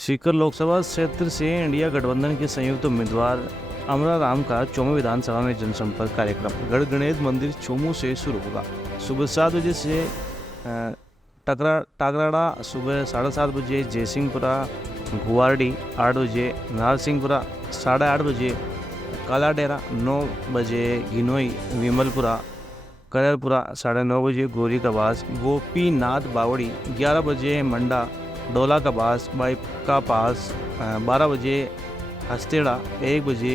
सीकर लोकसभा क्षेत्र से इंडिया गठबंधन के संयुक्त उम्मीदवार अमरा राम का चोमू विधानसभा में जनसंपर्क कार्यक्रम गढ़गणेश मंदिर चोमू से शुरू होगा। सुबह 7 बजे से टाकराड़ा, सुबह 7:30 बजे जयसिंहपुरा, गुवारडी 8 बजे, नारसिंहपुरा 8:30 बजे, कालाडेरा 9 बजे, गिनोई, विमलपुरा, कररपुरा 9:30 बजे, गोरी कबास, गोपीनाथ बावड़ी 11 बजे, मंडा डोला कबास बाईपास 12 बजे, हस्तेड़ा 1 बजे,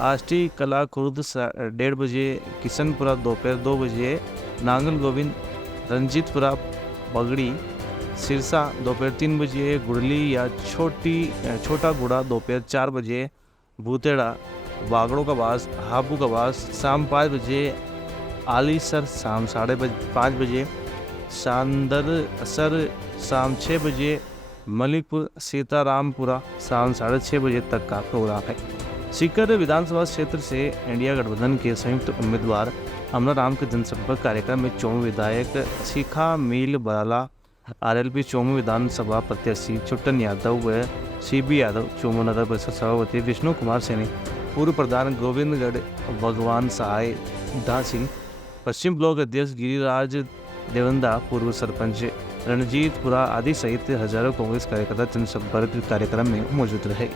आष्टी कला खुर्द 1:30 बजे, किशनपुरा दोपहर 2 बजे, नांगल गोविंद, रंजीतपुरा बगड़ी, सिरसा दोपहर 3 बजे, गुड़ली या छोटा गुड़ा दोपहर 4 बजे, भूतेड़ा, बागड़ों का बास, हाबू का बास शाम 5 बजे, आलीसर शाम 5:30 बजे, सर शाम 6 बजे, मलिकपुर सीतारामपुरा शाम 6:30 बजे तक का प्रोग्राम है। सीकर विधानसभा क्षेत्र से इंडिया गठबंधन के संयुक्त उम्मीदवार अमरा राम के जनसंपर्क कार्यक्रम में चोमू विधायक शिखा मील बराला, आरएलपी चोमू विधानसभा प्रत्याशी छुट्टन यादव व सीबी यादव, चोमू नगर परिषद सभापति विष्णु कुमार सैनी, पूर्व प्रधान गोविंदगढ़ भगवान सहाय दा सिंह, पश्चिम ब्लॉक अध्यक्ष गिरिराज देवंदा, पूर्व सरपंच रणजीतपुरा आदि सहित हजारों कांग्रेस कार्यकर्ता जनसंपर्क कार्यक्रम में मौजूद रहे।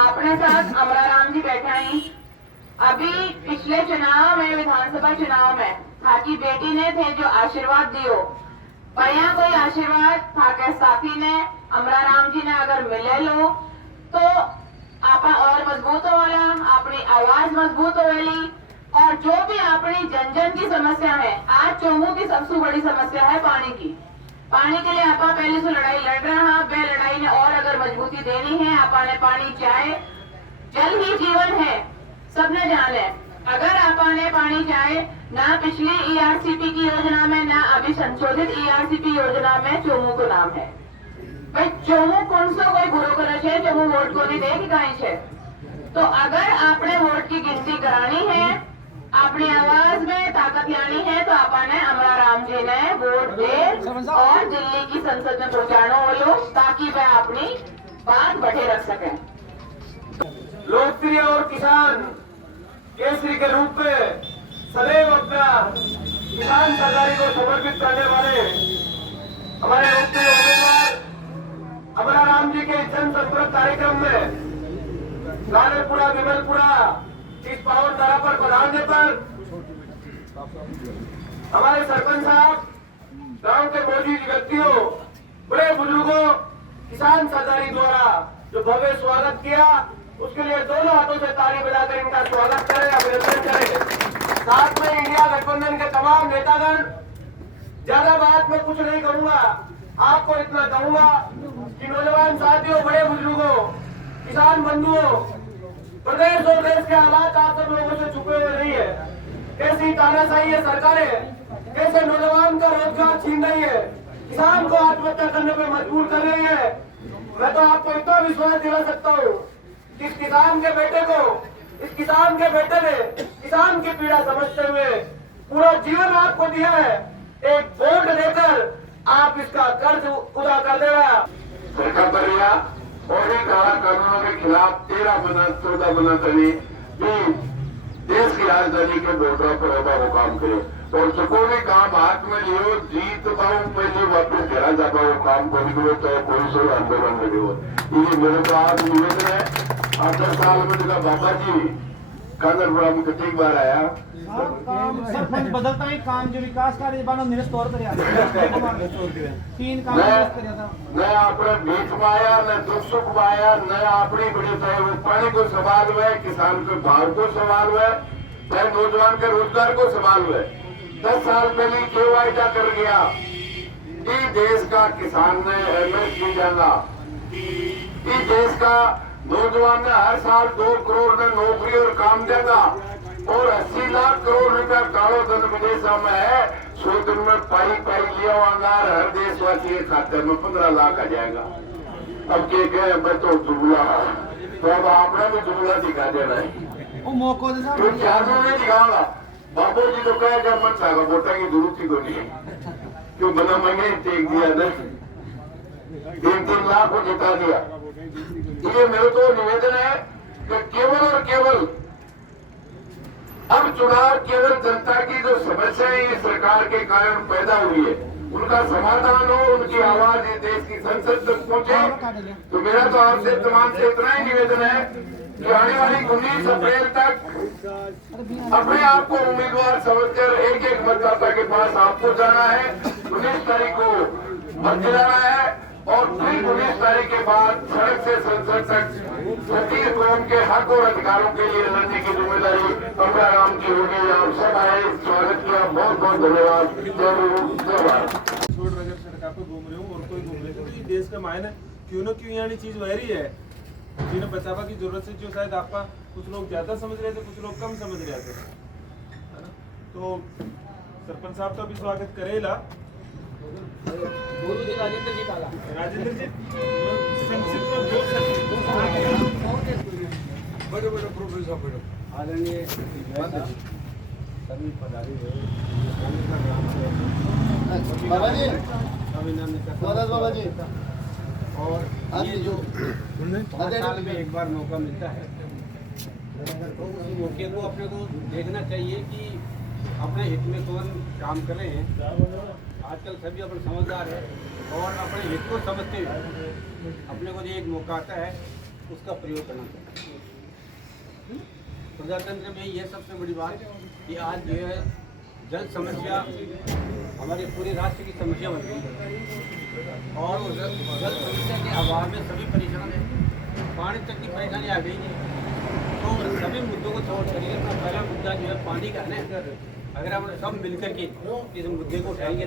अपने साथ अमरा राम जी बैठे हैं। अभी पिछले चुनाव में, विधानसभा चुनाव में थाकी बेटी ने थे जो आशीर्वाद दियो, भैया कोई आशीर्वाद थाके साथी ने अमरा राम जी ने अगर मिले लो तो आपा और मजबूत होवाला, अपनी आवाज मजबूत होवेली, और जो भी अपनी जन जन की समस्या है, आज चोमू की सबसे बड़ी समस्या है पानी की। पानी के लिए आपा पहले से लड़ाई लड़ रहा, वे लड़ाई ने और अगर मजबूती देनी है, आपा ने पानी चाहे, जल ही जीवन है, सबने जान है। अगर आपने पानी चाहे, ना पिछली ईआरसीपी की योजना में, ना अभी संशोधित ईआरसीपी योजना में चोमू को नाम है। भाई चोमू कौन सा कोई बुरो करे छे, चोमू वोट को नहीं दे कि कहीं छे। तो अगर आपने वोट की गिनती करानी है, अपनी आवाज में ताकत लानी है, तो आपने अमरा राम जी ने वोट दे और दिल्ली की संसद में पहुंचाना बोलो, ताकि वह अपनी बात बढ़े रख सके। लोकप्रिय और किसान केसरी के रूप में सदैव अपना किसान सरकारी को समर्पित करने वाले हमारे लोकप्रिय उम्मीदवार अमरा राम जी के जनसंपर्क कार्यक्रम में लालेपुरा, विमलपुरा इस पावन धारा पर पधारने पर हमारे सरपंच साहब, गांव के मौजूद व्यक्तियों, बड़े बुजुर्गों, किसान सरदारी द्वारा जो भव्य स्वागत किया, उसके लिए दोनों हाथों से ताली बजाकर इनका स्वागत करें, अभिनंदन करें। साथ में इंडिया गठबंधन के तमाम नेतागण, ज्यादा बात मैं कुछ नहीं कहूंगा, आपको इतना कहूंगा कि नौजवान साथियों, बड़े बुजुर्गों, किसान बंधुओं, प्रदेश और देश के हालात आप सब लोगों से छुपे हुए नहीं है। कैसी तानाशाही है सरकारें, कैसे नौजवान का रोजगार छीन रही है, किसान को आत्महत्या करने पर मजबूर कर रही है। मैं तो आपको इतना विश्वास दिला सकता हूँ, इस किसान के बेटे को, इस किसान के बेटे ने किसान की पीड़ा समझते हुए पूरा जीवन आपको दिया है। एक वोट देकर आप इसका कर्ज उदा कर देगा। सरकार कर रहा और ही काला कानूनों के खिलाफ 14 बना करी देश की राजधानी के बोर्डर पर होगा वो काम करे, और जो भी काम हाथ में लियो, जीत पाऊं पहले वापस घेरा जा पाओ, काम कभी करो चाहे कोई से आंदोलन लगे हो। ये मेरे को आज निवेदन है। 8 साल में देखा बाबा जी कांगरपुरा में कितनी बार आया, सरपंच बदलता ही काम जो विकास कार्य बनो निरस्त तौर पर 3 काम न अपने बीच में आया, न दुख सुख में आया, न अपनी बड़ी चाहे वो पानी को सवाल हुआ, किसान के भाव को सवाल हुआ, चाहे नौजवान के रोजगार को सवाल हुआ। 10 साल पहले क्यों वायदा कर गया कि देश का किसान ने एमएसपी जाना, कि देश का नौजवान ने हर साल 2 करोड़ ने नौकरी और काम देगा, और 80 लाख करोड़ रुपया कालो धन विदेशों में है। 100 दिन में पाई लिया अंगार हर देशवासी के खाते में 15 लाख आ जाएगा। अब के गए मैं तो जुमला, तो अब आपने भी जुमला दिखा देना है। वो मौको दे तो जादू नहीं दिखाऊंगा। बाबू जी तो कहेगा मत सागा वोटा की जरूरत ही को नहीं, क्यों बना मैंने टेक दिया ना, 3 लाख को जिता दिया। ये मेरे तो निवेदन है कि केवल और केवल अब चुनाव केवल जनता की जो समस्याएं इस सरकार के कारण पैदा हुई है उनका समाधान हो, उनकी आवाज इस देश की संसद तक पहुंचे। तो मेरा तो आपसे तमाम से इतना ही निवेदन है कि आने वाली 19 अप्रैल तक अपने आप को उम्मीदवार समझकर एक मतदाता के पास आपको जाना है। 19 तारीख को मत गिराना है और फिर 19 तारीख के बाद सड़क से संसद तक छत्तीस कौम के हक और अधिकारों के लिए लड़ने की जिम्मेदारी अमरा राम की होगी। आप सब आए, स्वागत किया, बहुत बहुत धन्यवाद। जय हिंद, जय भारत। छोड़ रगर सड़क पे घूम रहे हूँ और कोई घूम रहे, क्योंकि देश का मायने क्यों ना क्यों यानी चीज वह रही है जिन्हें बचावा की जरूरत है, जो शायद आपका कुछ लोग ज्यादा समझ रहे थे, कुछ लोग कम समझ रहे थे, है ना। तो सरपंच साहब तो अभी स्वागत करेला राजेंद्र जी संक्षिप्त में बोल सकते बड़े प्रोफेसर बड़े आदरणीय सभी बाबा जी और ये जो 5 साल में एक बार मौका मिलता है तो उस मौके को अपने को देखना चाहिए कि अपने हित में कौन काम कर रहे हैं। आजकल सभी अपने समझदार है और अपने हित को समझते हुए अपने को जो एक मौका आता है उसका प्रयोग करना चाहिए। प्रजातंत्र में यह सबसे बड़ी बात कि आज जो है जल समस्या हमारे पूरे राष्ट्र की समस्या बन गई है और उस जल समस्या के अभाव में सभी परेशान हैं, पानी तक की परेशानी आ गई है। तो सभी मुद्दों को सॉल्व करेंगे। अपना पहला मुद्दा जो है पानी का है। अगर हम सब मिलकर के इस मुद्दे को उठाएंगे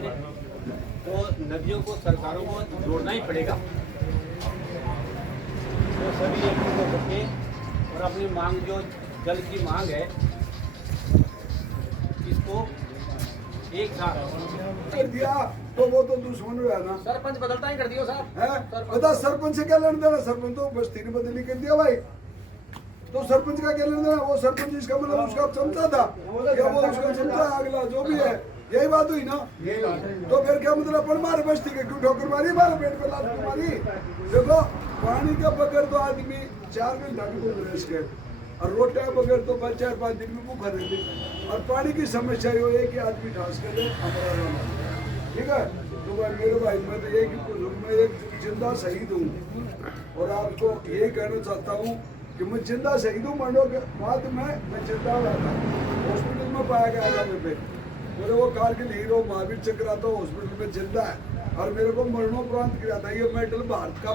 तो नदियों को सरकारों को जोड़ना ही पड़ेगा। तो सभी एक हो करके और अपनी मांग जो जल की मांग है इसको एक साथ कर दिया तो वो तो दुश्मन हुआ ना। सरपंच बदलता ही कर दियो साहब है बता सरपंच से क्या लेना देना? सरपंच तो बस 3 बदली कर दिया भाई, तो सरपंच का क्या लेना देना? वो सरपंच इसका मतलब उसका चमचा था या वो उसका चमचा अगला जो भी है, यही बात हुई ना। तो फिर क्या मतलब अपन मारे बस्ती के क्यों ठोकर मारी, मारे पेट पे लात क्यों मारी? देखो पानी का बगैर तो आदमी 4 घंटा भी गुजरेस के और रोटियां बगैर तो 4-5 दिन में भूखा रहते। और पानी की समस्या ये है कि आदमी ठास कर ले हमारा रहना, ठीक है। तो भाई मेरे भाई मैं तो एक मैं एक जिंदा शहीद हूँ और आपको यही कहना चाहता हूँ कि मैं जिंदा शहीद हूँ। मरने के बाद मैं जिंदा हुआ था, हॉस्पिटल में पाया गया था मेरे वो कारगिल हीरो महावीर चक्र आता हॉस्पिटल में जिंदा है और मेरे को मरणोपरांत किया था। ये मेडल भारत का